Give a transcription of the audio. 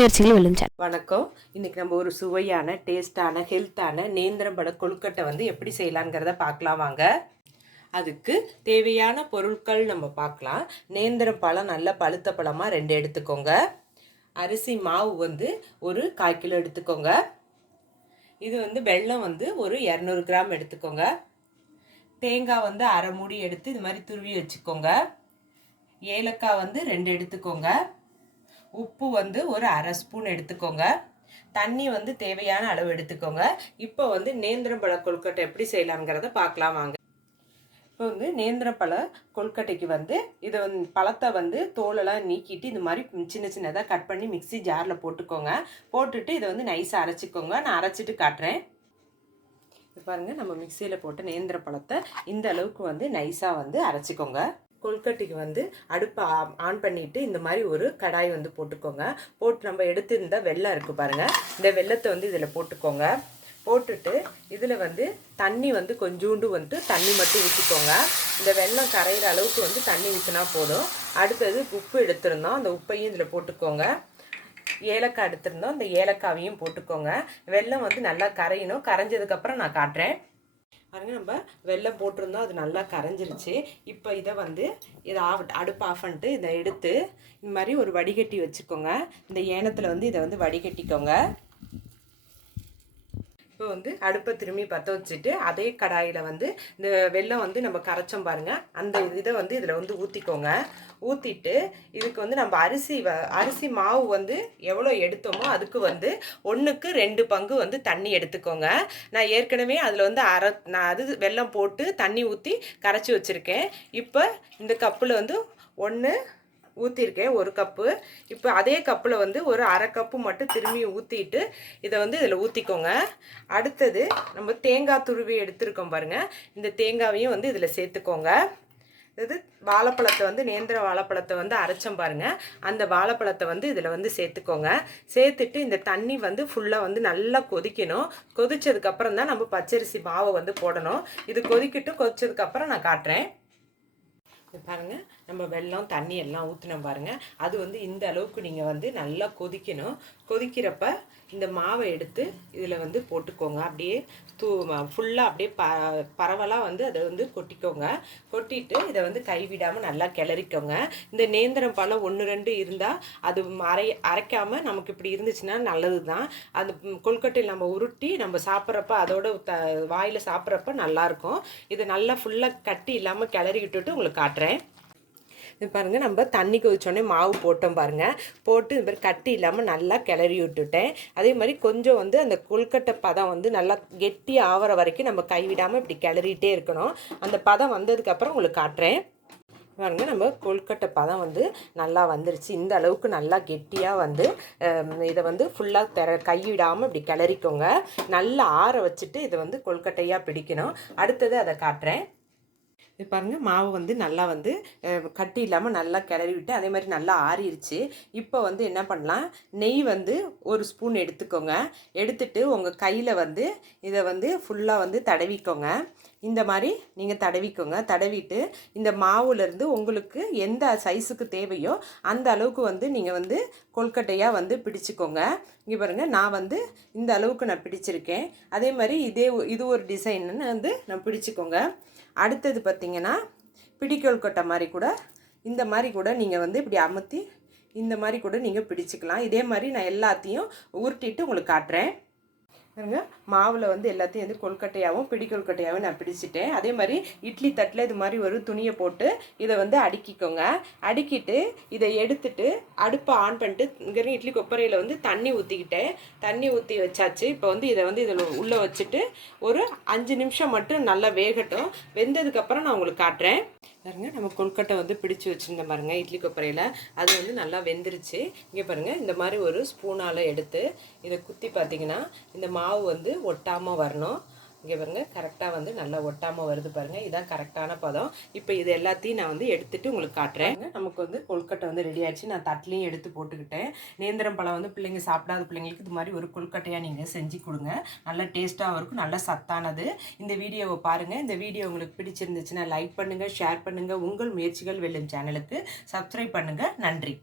முயற்சிகள் வெல்லும் சேனல். வணக்கம். இன்னைக்கு நம்ம ஒரு சுவையான டேஸ்டான ஹெல்த்தான நேந்திரம்பழ கொழுக்கட்டை வந்து எப்படி செய்யலாங்கிறத பார்க்கலாம் வாங்க. அதுக்கு தேவையான பொருட்கள் நம்ம பார்க்கலாம். நேந்திரம் பழம் நல்ல பழுத்த பழமாக 2 எடுத்துக்கோங்க. அரிசி மாவு வந்து ஒரு 1/4 கிலோ எடுத்துக்கோங்க. இது வந்து வெல்லம் வந்து ஒரு 200 கிராம் எடுத்துக்கோங்க. தேங்காய் வந்து அரை மூடி எடுத்து இது மாதிரி துருவி வச்சுக்கோங்க. ஏலக்காய் வந்து 2 எடுத்துக்கோங்க. உப்பு வந்து ஒரு அரை ஸ்பூன் எடுத்துக்கோங்க. தண்ணி வந்து தேவையான அளவு எடுத்துக்கோங்க. இப்போ வந்து நேந்திரம்பழ கொழுக்கட்டை எப்படி செய்யலாங்கிறத பார்க்கலாம் வாங்க. இப்போ வந்து நேந்திரப்பழ கொழுக்கட்டைக்கு வந்து இதை வந்து பழத்தை வந்து தோலெல்லாம் நீக்கிட்டு இது மாதிரி சின்ன சின்னதாக கட் பண்ணி மிக்ஸி ஜாரில் போட்டுக்கோங்க. போட்டுட்டு இதை வந்து நைஸாக அரைச்சிக்கோங்க. நான் அரைச்சிட்டு காட்டுறேன். இது பாருங்கள், நம்ம மிக்சியில் போட்டு நேந்திரப்பழத்தை இந்த அளவுக்கு வந்து நைஸாக வந்து அரைச்சிக்கோங்க. கொழுக்கட்டைக்கு வந்து அடுப்பை ஆன் பண்ணிவிட்டு இந்த மாதிரி ஒரு கடாய் வந்து போட்டுக்கோங்க. போட்டு நம்ம எடுத்திருந்த வெல்லம் இருக்குது பாருங்கள், இந்த வெல்லத்தை வந்து இதில் போட்டுக்கோங்க. போட்டுட்டு இதில் வந்து தண்ணி வந்து கொஞ்சோண்டு வந்துட்டு தண்ணி மட்டும் ஊற்றிக்கோங்க. இந்த வெல்லம் கரையிற அளவுக்கு வந்து தண்ணி ஊற்றினா போதும். அடுத்தது உப்பு எடுத்திருந்தோம், அந்த உப்பையும் இதில் போட்டுக்கோங்க. ஏலக்காய் எடுத்திருந்தோம், இந்த ஏலக்காவையும் போட்டுக்கோங்க. வெல்லம் வந்து நல்லா கரையணும். கரைஞ்சதுக்கப்புறம் நான் காட்டுறேன் பாருங்கள். நம்ம வெல்லம் போட்டிருந்தோம், அது நல்லா கரைஞ்சிருச்சு. இப்போ இதை வந்து அடுப்பு ஆஃப் பண்ணிட்டு இதை எடுத்து இந்த மாதிரி ஒரு வடிகட்டி வச்சுக்கோங்க. இந்த ஏனத்தில் வந்து இதை வந்து வடிகட்டிக்கோங்க. இப்போ வந்து அடுப்பை திரும்பி பற்ற வச்சுட்டு அதே கடாயில் வந்து இந்த வெல்லம் வந்து நம்ம கரைச்சோம் பாருங்கள், அந்த இதை வந்து இதில் வந்து ஊற்றிக்கோங்க. ஊற்றிட்டு இதுக்கு வந்து நம்ம அரிசி மாவு வந்து எவ்வளோ எடுத்தோமோ அதுக்கு வந்து 1க்கு 2 பங்கு வந்து தண்ணி எடுத்துக்கோங்க. நான் ஏற்கனவே அதில் வந்து அது வெல்லம் போட்டு தண்ணி ஊற்றி கரைச்சி வச்சுருக்கேன். இப்போ இந்த கப்பில் வந்து 1 ஊற்றிருக்கேன், 1 கப்பு. இப்போ அதே கப்பில் வந்து ஒரு அரை கப்பு மட்டும் திரும்பி ஊற்றிட்டு இதை வந்து இதில் ஊற்றிக்கோங்க. அடுத்தது நம்ம தேங்காய் துருவி எடுத்துருக்கோம் பாருங்கள், இந்த தேங்காவையும் வந்து இதில் சேர்த்துக்கோங்க. இது வாழைப்பழத்தை வந்து நேந்திர வாழைப்பழத்தை வந்து அரைச்சோம் பாருங்கள், அந்த வாழைப்பழத்தை வந்து இதில் வந்து சேர்த்துக்கோங்க. சேர்த்துட்டு இந்த தண்ணி வந்து ஃபுல்லாக வந்து நல்லா கொதிக்கணும். கொதிச்சதுக்கப்புறம் தான் நம்ம பச்சரிசி மாவை வந்து போடணும். இது கொதிச்சதுக்கப்புறம் நான் காட்டுறேன். பாருங்கள், நம்ம வெல்லம் தண்ணி எல்லாம் ஊற்றினோம் பாருங்கள், அது வந்து இந்த அளவுக்கு நீங்கள் வந்து நல்லா கொதிக்கணும். கொதிக்கிறப்ப இந்த மாவை எடுத்து இதில் வந்து போட்டுக்கோங்க. அப்படியே ஃபுல்லாக அப்படியே பரவலாக வந்து அதை வந்து கொட்டிக்கோங்க. கொட்டிட்டு இதை வந்து கைவிடாமல் நல்லா கிளறிக்கோங்க. இந்த நேந்திரம் பழம் 1-2 இருந்தால் அது அரைக்காமல் நமக்கு இப்படி இருந்துச்சுன்னா நல்லது தான். அந்த கொழுக்கட்டையில் நம்ம உருட்டி நம்ம சாப்பிட்றப்ப அதோட வாயில் சாப்பிட்றப்ப நல்லாயிருக்கும். இதை நல்லா ஃபுல்லாக கட்டி இல்லாமல் கிளறி விட்டுட்டு உங்களுக்கு காட்டுறேன். இது பாருங்கள், நம்ம தண்ணி கொதிச்சோடனே மாவு போட்டோம் பாருங்கள், போட்டு இது மாதிரி கட்டி இல்லாமல் நல்லா கிளறி விட்டுட்டேன். அதே மாதிரி கொஞ்சம் வந்து அந்த கொழுக்கட்டை பதம் வந்து நல்லா கெட்டி ஆகிற வரைக்கும் நம்ம கைவிடாமல் இப்படி கிளறிட்டே இருக்கணும். அந்த பதம் வந்ததுக்கப்புறம் உங்களுக்கு காட்டுறேன். பாருங்க, நம்ம கொழுக்கட்டை பதம் வந்து நல்லா வந்துருச்சு. இந்த அளவுக்கு நல்லா கெட்டியாக வந்து இதை வந்து ஃபுல்லாக கைவிடாமல் இப்படி கிளறிக்கோங்க. நல்லா ஆற வச்சுட்டு இதை வந்து கொழுக்கட்டையாக பிடிக்கணும். அடுத்தது அதை காட்டுறேன். இது பாருங்கள், மாவு வந்து நல்லா வந்து கட்டி இல்லாமல் நல்லா கிளறி விட்டு அதே மாதிரி நல்லா ஆறிடுச்சு. இப்போ வந்து என்ன பண்ணலாம், நெய் வந்து 1 ஸ்பூன் எடுத்துக்கோங்க. எடுத்துட்டு உங்கள் கையில் வந்து இதை வந்து ஃபுல்லாக வந்து தடவிக்கோங்க. இந்த மாதிரி நீங்கள் தடவிக்கோங்க. தடவிட்டு இந்த மாவுலேருந்து உங்களுக்கு எந்த சைஸுக்கு தேவையோ அந்த அளவுக்கு வந்து நீங்கள் வந்து கொழுக்கட்டையாக வந்து பிடிச்சிக்கோங்க. இங்கே பாருங்கள், நான் வந்து இந்த அளவுக்கு நான் பிடிச்சிருக்கேன். அதே மாதிரி இது ஒரு டிசைன்னு வந்து நான் பிடிச்சிக்கோங்க. அடுத்தது பார்த்திங்கன்னா பிடி கொழுக்கட்டை மாதிரி கூட இந்த மாதிரி கூட நீங்கள் வந்து இப்படி அமுத்தி இந்த மாதிரி கூட நீங்கள் பிடிச்சிக்கலாம். இதே மாதிரி நான் எல்லாத்தையும் உருட்டிட்டு உங்களுக்கு காட்டுறேன். மாவில் வந்து எல்லாத்தையும் வந்து கொழுக்கட்டையாகவும் பிடி கொழுக்கட்டையாகவும் நான் பிடிச்சிட்டேன். அதே மாதிரி இட்லி தட்டில் இது மாதிரி ஒரு துணியை போட்டு இதை வந்து அடுக்கிக்கோங்க. அடுக்கிட்டு இதை எடுத்துட்டு அடுப்பை ஆன் பண்ணிட்டு இங்கே இட்லி கொப்பரையில் வந்து தண்ணி ஊற்றிக்கிட்டேன். தண்ணி ஊற்றி வச்சாச்சு. இப்போ வந்து இதை வந்து இதில் உள்ளே வச்சுட்டு ஒரு 5 நிமிஷம் மட்டும் நல்லா வேகட்டும். வெந்ததுக்கப்புறம் நான் உங்களுக்கு காட்டுறேன். பாருங்க, நம்ம கொழுக்கட்டை வந்து பிடிச்சி வச்சுருந்தேன் பாருங்கள் இட்லி கொப்பரையில், அது வந்து நல்லா வெந்துருச்சு. இங்கே பாருங்கள், இந்த மாதிரி ஒரு ஸ்பூனால் எடுத்து இதை குத்தி பார்த்திங்கன்னா இந்த மாவு வந்து ஒட்டாமல் வரணும். இங்கே பாருங்கள், கரெக்டாக வந்து நல்லா ஒட்டாமல் வருது பாருங்கள், இதுதான் கரெக்டான பதம். இப்போ இது எல்லாத்தையும் நான் வந்து எடுத்துகிட்டு உங்களுக்கு காட்டுறேன். நமக்கு வந்து கொழுக்கட்டை வந்து ரெடி ஆகிடுச்சு. நான் தட்டிலையும் எடுத்து போட்டுக்கிட்டேன். நேந்திரம் பழம் வந்து பிள்ளைங்க சாப்பிடாத பிள்ளைங்களுக்கு இது மாதிரி ஒரு கொழுக்கட்டையாக நீங்கள் செஞ்சு கொடுங்க. நல்லா டேஸ்ட்டாகவும் இருக்கும், நல்லா சத்தானது. இந்த வீடியோவை பாருங்கள். இந்த வீடியோ உங்களுக்கு பிடிச்சிருந்துச்சுன்னா லைக் பண்ணுங்கள், ஷேர் பண்ணுங்கள். உங்கள் முயற்சிகள் வெல்லும் சேனலுக்கு சப்ஸ்கிரைப் பண்ணுங்கள். நன்றி.